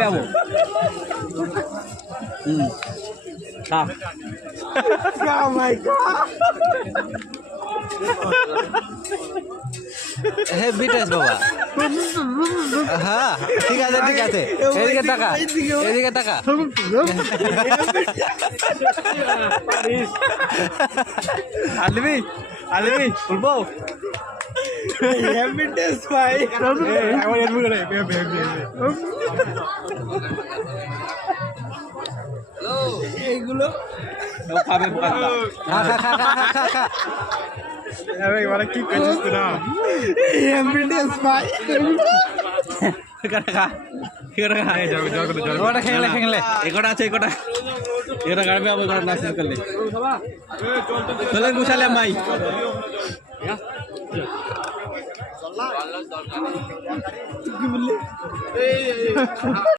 যাবো heavy taste বাবা। হ্যাঁ ঠিক আছে ঠিক আছে, এদিকে টাকা এদিকে টাকা। আলবি আলবি বলবো হেভি টেস্ট ভাই। এইগুলো খাবে কি করছিস তোরা? হেভি টেস্ট ভাই। চলেন গুছালে মাই কি বললি?